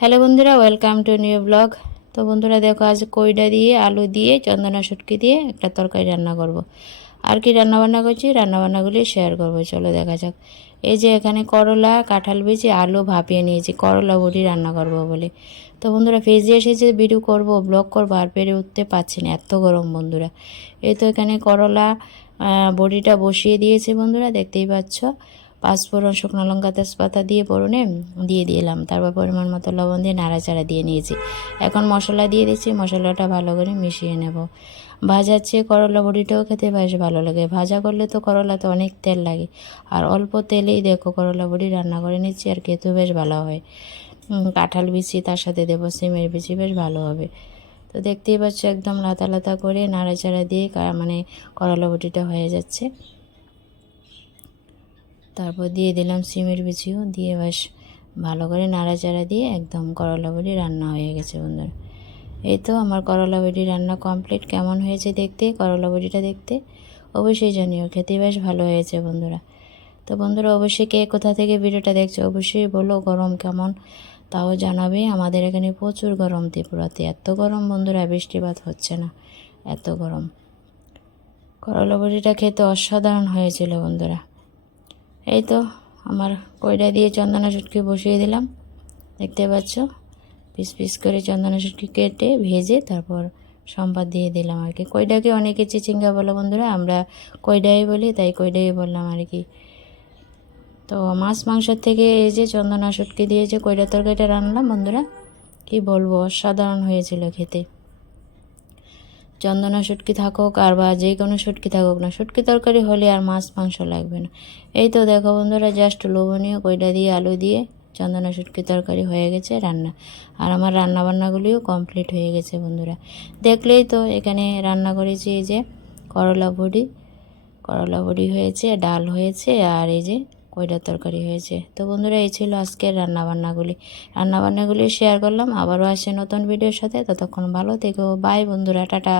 Hello বন্ধুরা welcome to new blog তো বন্ধুরা, দেখো আজ কইডা দিয়ে, আলু দিয়ে, চন্দনা শুটকি দিয়ে একটা তরকারি রান্না করব। আর কি রান্না বান্না করছি? রান্নাবান্নাগুলি শেয়ার করব, চলো দেখা যাক। এই যে এখানে করলা, কাঁঠাল বেছে আলু ভাপিয়ে নিয়েছি, করলা বড়ি রান্না করব বলে। তো বন্ধুরা ফেজে এসেছে ভিডিও করব ব্লগ করব, আর পেরে উঠতে পারছি না, এত গরম বন্ধুরা। এই তো এখানে করলা বড়িটা বসিয়ে দিয়েছে বন্ধুরা, দেখতেই পাচ্ছ। পাঁচফোড়ন শুকনো লঙ্কা তেজপাতা দিয়ে ফোড়নে দিয়ে দিলাম। তারপর পরিমাণ মতো লবণ দিয়ে নাড়াচাড়া দিয়ে নিয়েছি। এখন মশলা দিয়ে দিচ্ছি, মশলাটা ভালো করে মিশিয়ে নেব। ভাজার চেয়ে করলা বড়িটাও খেতে বেশ ভালো লাগে। ভাজা করলে তো করলাতে অনেক তেল লাগে। আর অল্প তেলেই দেখো করলা বড়ি রান্না করে নিচ্ছি আর খেতেও বেশ ভালো হয়। কাঁঠাল বিচি তার সাথে দেবো, সিমের বিচি বেশ ভালো হবে। তো দেখতেই পাচ্ছ একদম লাতা লাতা করে নাড়াচাড়া দিয়ে মানে করলা বটিটা হয়ে যাচ্ছে। তারপর দিয়ে দিলাম সিমের বিচিও, দিয়ে বেশ ভালো করে নাড়াচাড়া দিয়ে একদম করলা বড়ি রান্না হয়ে গেছে বন্ধুরা। এই তো আমার করলা বড়ি রান্না কমপ্লিট কেমন হয়েছে দেখতে, করলা বড়িটা দেখতে? অবশ্যই জানিও, খেতে বেশ ভালো হয়েছে বন্ধুরা। তো বন্ধুরা, অবশ্যই কে কোথা থেকে ভিডিওটা দেখছ অবশ্যই বলো, গরম কেমন? তাও জানাবে। আমাদের এখানে প্রচুর গরম, ত্রিপুরাতে এত গরম বন্ধুরা, বৃষ্টিপাত হচ্ছে না, এত গরম। করলা বড়িটা খেতে অসাধারণ হয়েছিল বন্ধুরা। এই তো আমার কইটা দিয়ে চন্দনা শুটকি বসিয়ে দিলাম। দেখতে পাচ্ছ? পিস পিস করে চন্দনা শুটকি কেটে, ভেজে তারপর সম্বাদ দিয়ে দিলাম আর কি। কইডাকে অনেকে চিচিঙ্গা বলো, বন্ধুরা, আমরা কইডাই বলি, তাই কইডাই বললাম আর কি। তো মাছ মাংসের থেকে এই যে চন্দনা শুটকি দিয়ে যে কইডা তরকারিটা রান্নালাম, বন্ধুরা, কি বলব? অসাধারণ হয়েছিল খেতে। চন্দনা শুটকি থাকুক আর বা যে কোনো শুটকি থাকুক না, শুটকি তরকারি হলে আর মাছ, মাংস লাগবে না। এই তো দেখো বন্ধুরা জাস্ট লোভনীয় কইটা দিয়ে আলু দিয়ে চন্দনা শুটকি তরকারি হয়ে গেছে রান্না। আর আমার রান্না বান্নাগুলিও কমপ্লিট হয়ে গেছে বন্ধুরা। দেখলেই তো এখানে রান্না করেছি এই যে করলা বড়ি করলা বড়ি হয়েছে, ডাল হয়েছে আর এই যে কইডার তরকারি হয়েছে। তো বন্ধুরা, এই ছিল আজকের রান্নাবান্নাগুলি। রান্নাবান্নাগুলি শেয়ার করলাম। আবারও আসছে নতুন ভিডিওর সাথে। ততক্ষণ ভালো থেকো। বাই বন্ধুরা, টাটা।